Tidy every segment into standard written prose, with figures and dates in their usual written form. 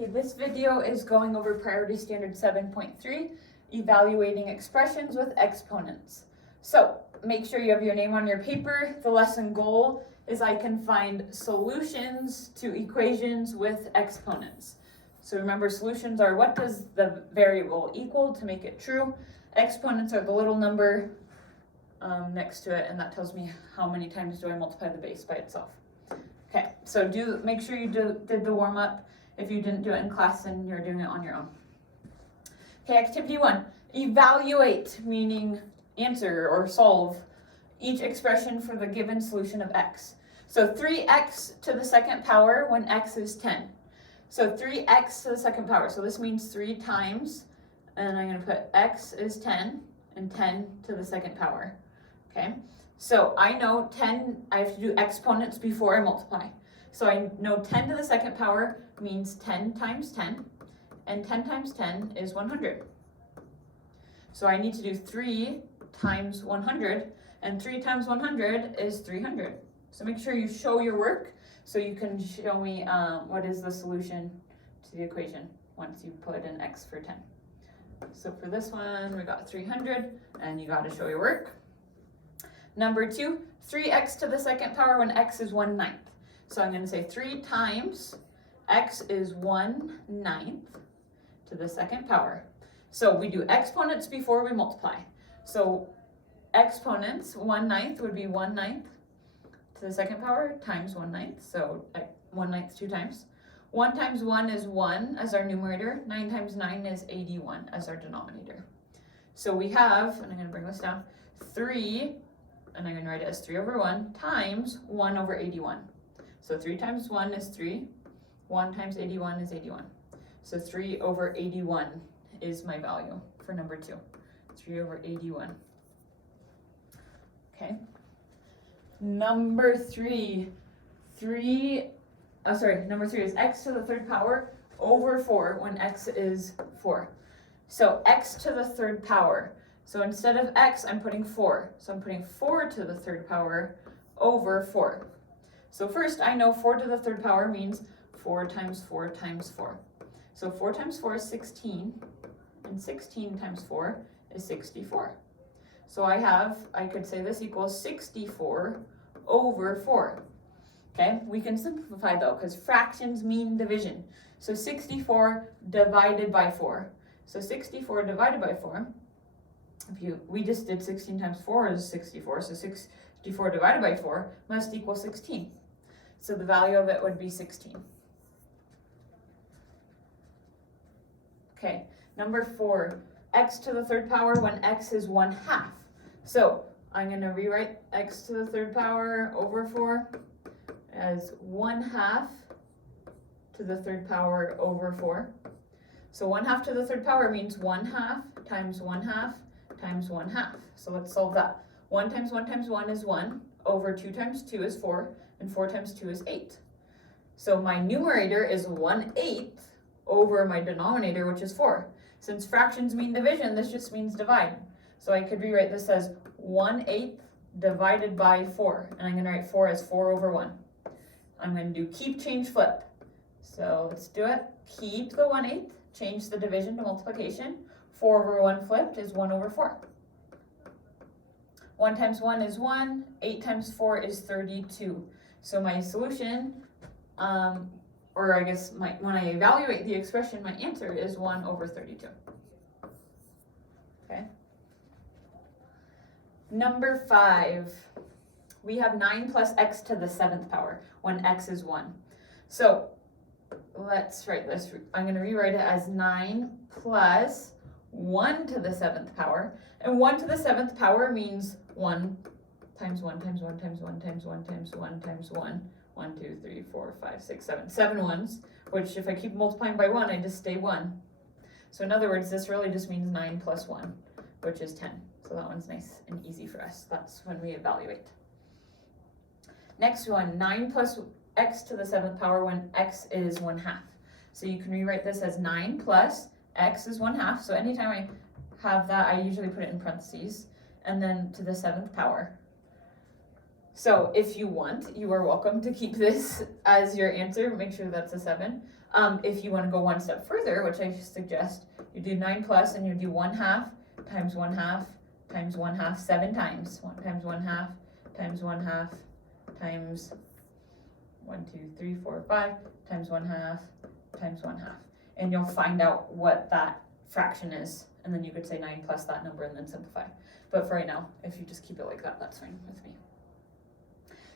Okay, this video is going over Priority Standard 7.3, evaluating expressions with exponents. So make sure you have your name on your paper. The lesson goal is I can find solutions to equations with exponents. So remember, solutions are what does the variable equal to make it true. Exponents are the little number next to it, and that tells me how many times do I multiply the base by itself. Okay, so make sure you did the warm-up. If you didn't do it in class, then you're doing it on your own. Okay, activity 1. Evaluate, meaning answer or solve each expression for the given solution of x. So 3x to the second power when x is 10. So 3x to the second power. So this means 3 times, and I'm going to put x is 10 and 10 to the second power. Okay, so I know 10, I have to do exponents before I multiply. So I know 10 to the second power means 10 times 10, and 10 times 10 is 100. So I need to do 3 times 100, and 3 times 100 is 300. So make sure you show your work so you can show me what is the solution to the equation once you put in x for 10. So for this one, we got 300, and you got to show your work. Number 2, 3x to the second power when x is 1/9. So I'm going to say 3 times x is 1/9 to the second power. So we do exponents before we multiply. So exponents, 1/9 would be 1/9 to the second power times 1/9. So 1/9 2 times. 1 times 1 is 1 as our numerator. 9 times 9 is 81 as our denominator. So we have, and I'm going to bring this down, 3, and I'm going to write it as 3 over 1 times 1 over 81. So 3 times 1 is 3. 1 times 81 is 81. So 3 over 81 is my value for number 2. 3 over 81. Okay. Number 3. Number 3 is x to the third power over 4 when x is 4. So x to the third power. So instead of x, I'm putting 4. So I'm putting 4 to the third power over 4. So first, I know 4 to the third power means 4 times 4 times 4. So 4 times 4 is 16, and 16 times 4 is 64. So I could say this equals 64 over 4. Okay, we can simplify though, because fractions mean division. So 64 divided by 4. So 64 divided by 4, we just did 16 times 4 is 64, so 64 divided by 4 must equal 16. So the value of it would be 16. Okay, number 4, x to the third power when x is 1/2. So I'm going to rewrite x to the third power over 4 as 1/2 to the third power over 4. So 1/2 to the third power means 1/2 times 1/2 times 1/2. So let's solve that. 1 times 1 times 1 is 1, over 2 times 2 is 4, and 4 times 2 is 8. So my numerator is 1/8 over my denominator, which is 4. Since fractions mean division, this just means divide. So I could rewrite this as 1/8 divided by 4, and I'm going to write 4 as 4 over 1. I'm going to do keep, change, flip. So let's do it. Keep the 1/8, change the division to multiplication. 4 over 1 flipped is 1 over 4. 1 times 1 is 1, 8 times 4 is 32. So my solution, or I guess when I evaluate the expression, my answer is 1 over 32. Okay. Number 5, we have 9 plus x to the 7th power when x is 1. So let's write this. I'm going to rewrite it as 9 plus 1 to the 7th power. And 1 to the 7th power means 1 times 1 times 1 times 1 times 1 times 1 times 1. 1, 2, 3, 4, 5, 6, 7. 7 ones, which if I keep multiplying by 1, I just stay 1. So in other words, this really just means 9 plus 1, which is 10. So that one's nice and easy for us. That's when we evaluate. Next one, 9 plus x to the 7th power when x is 1/2. So you can rewrite this as 9 plus x is 1/2. So anytime I have that, I usually put it in parentheses, and then to the 7th power. So if you want, you are welcome to keep this as your answer. Make sure that's a 7. If you want to go one step further, which I suggest, you do 9 plus and you do 1/2 times 1/2 times 1/2 7 times. 1 times 1/2 times 1/2 times 1, 2, 3, 4, 5 times 1/2 times 1/2. And you'll find out what that fraction is. And then you could say 9 plus that number and then simplify. But for right now, if you just keep it like that, that's fine with me.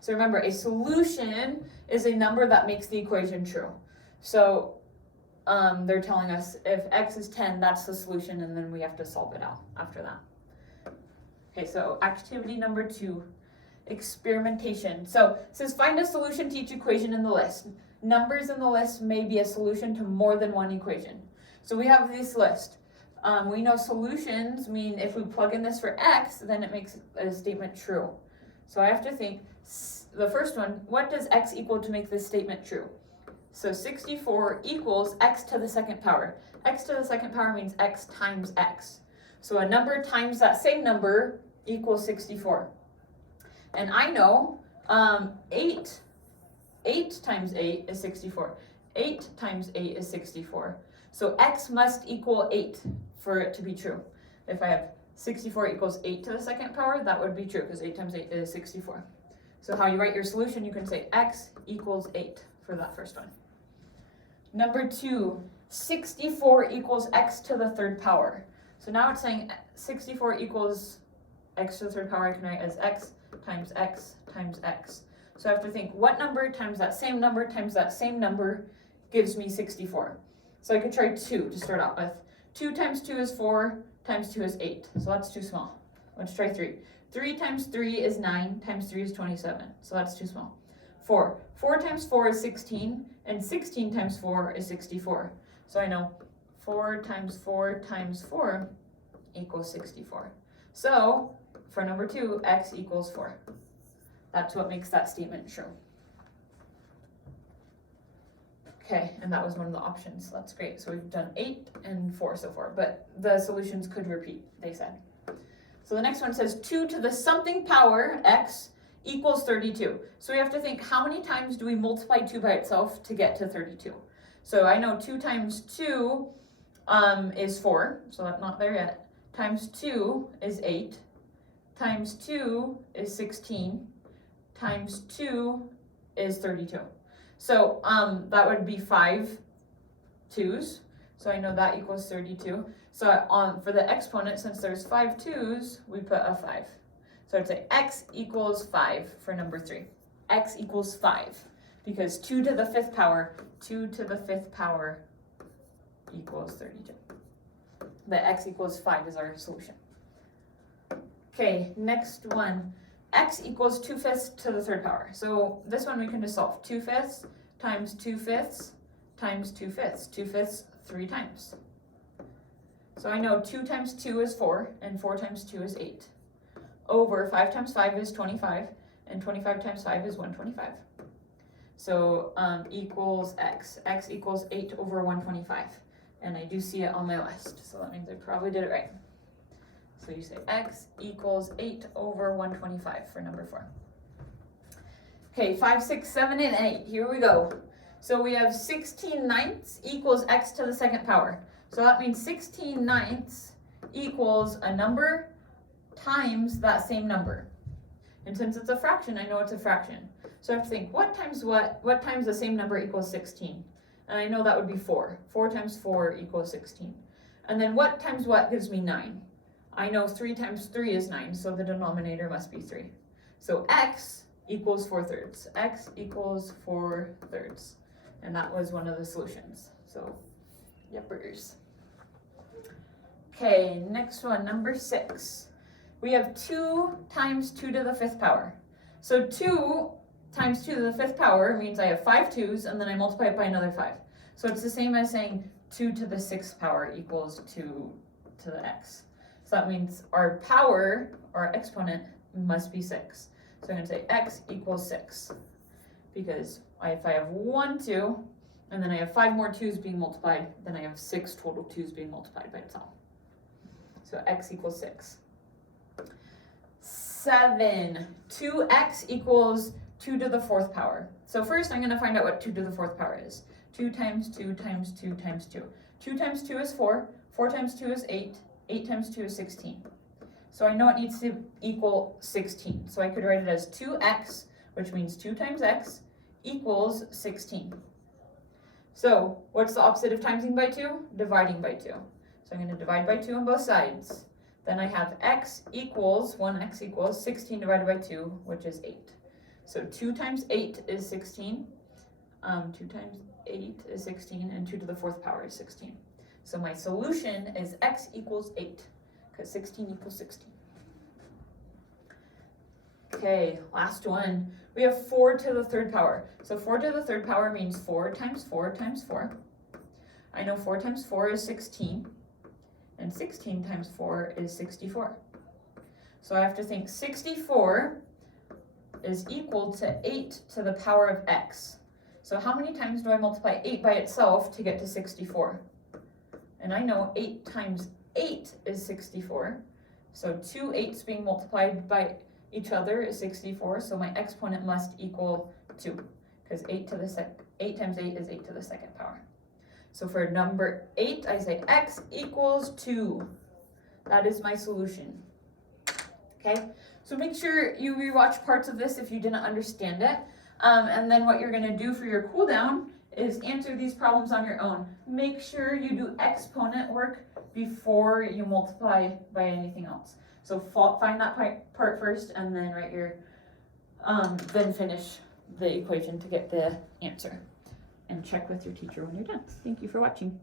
So remember, a solution is a number that makes the equation true. So they're telling us if x is 10, that's the solution, and then we have to solve it out after that. Okay, so activity number 2, experimentation. So it says find a solution to each equation in the list. Numbers in the list may be a solution to more than one equation. So we have this list. We know solutions mean if we plug in this for x, then it makes a statement true. So I have to think, the first one, what does x equal to make this statement true? So 64 equals x to the second power. X to the second power means x times x. So a number times that same number equals 64. And I know 8 times 8 is 64. 8 times 8 is 64. So x must equal 8 for it to be true. If I have 64 equals 8 to the second power, that would be true because 8 times 8 is 64. So how you write your solution, you can say x equals 8 for that first one. Number 2, 64 equals x to the third power. So now it's saying 64 equals x to the third power. I can write as x times x times x. So I have to think what number times that same number gives me 64. So I could try 2 to start out with. 2 times 2 is 4, times 2 is 8. So that's too small. Let's try 3. 3 times 3 is 9, times 3 is 27. So that's too small. 4. 4 times 4 is 16, and 16 times 4 is 64. So I know 4 times 4 times 4 equals 64. So for number 2, x equals 4. That's what makes that statement true. Okay, and that was one of the options. That's great. So we've done 8 and 4 so far, but the solutions could repeat, they said. So the next one says 2 to the something power, x, equals 32. So we have to think, how many times do we multiply 2 by itself to get to 32? So I know 2 times 2 is 4, so that's not there yet. Times 2 is 8. Times 2 is 16. Times 2 is 32. So that would be 5 2's. So I know that equals 32. So for the exponent, since there's 5 2's, we put a 5. So I'd say x equals 5 for number 3. X equals 5 because 2 to the 5th power equals 32. The x equals 5 is our solution. Okay, next one. X equals 2/5 to the 3rd power. So this one we can just solve. 2/5 times 2/5 times 2/5. 2/5 3 times. So I know 2 times 2 is 4, and 4 times 2 is 8. Over 5 times 5 is 25, and 25 times 5 is 125. So equals x. X equals 8 over 125. And I do see it on my list, so that means I probably did it right. So you say x equals 8 over 125 for number 4. Okay, 5, 6, 7, and 8. Here we go. So we have 16/9 equals x to the 2nd power. So that means 16/9 equals a number times that same number. And since it's a fraction, I know it's a fraction. So I have to think, what times the same number equals 16? And I know that would be 4. 4 times 4 equals 16. And then what times what gives me 9? I know 3 times 3 is 9, so the denominator must be 3. So x equals 4/3. X equals 4/3. And that was one of the solutions. So, yuppers. Okay, next one, number 6. We have 2 times 2 to the 5th power. So 2 times 2 to the 5th power means I have 5 2's, and then I multiply it by another 5. So it's the same as saying 2 to the 6th power equals 2 to the x. So that means our power, our exponent, must be 6. So I'm going to say x equals 6. Because if I have 1 2, and then I have 5 more 2's being multiplied, then I have 6 total 2's being multiplied by itself. So x equals 6. 7. 2x equals 2 to the 4th power. So first I'm going to find out what 2 to the 4th power is. 2 times 2 times 2 times 2. 2 times 2 is 4. 4 times 2 is 8. 8 times 2 is 16. So I know it needs to equal 16. So I could write it as 2x, which means 2 times x, equals 16. So what's the opposite of timesing by 2? Dividing by 2. So I'm going to divide by 2 on both sides. Then I have x equals, 1x equals 16 divided by 2, which is 8. So 2 times 8 is 16. 2 times 8 is 16, and 2 to the 4th power is 16. So my solution is x equals 8, because 16 equals 16. Okay, last one. We have 4 to the 3rd power. So 4 to the 3rd power means 4 times 4 times 4. I know 4 times 4 is 16. And 16 times 4 is 64. So I have to think 64 is equal to 8 to the power of x. So how many times do I multiply 8 by itself to get to 64? And I know 8 times 8 is 64. So 2 8s being multiplied by each other is 64. So my exponent must equal 2. Because 8 times 8 is 8 to the 2nd power. So for number 8, I say x equals 2. That is my solution. Okay, so make sure you rewatch parts of this if you didn't understand it. And then what you're going to do for your cool down is answer these problems on your own. Make sure you do exponent work before you multiply by anything else. So find that part first and then write your, then finish the equation to get the answer. And check with your teacher when you're done. Thank you for watching.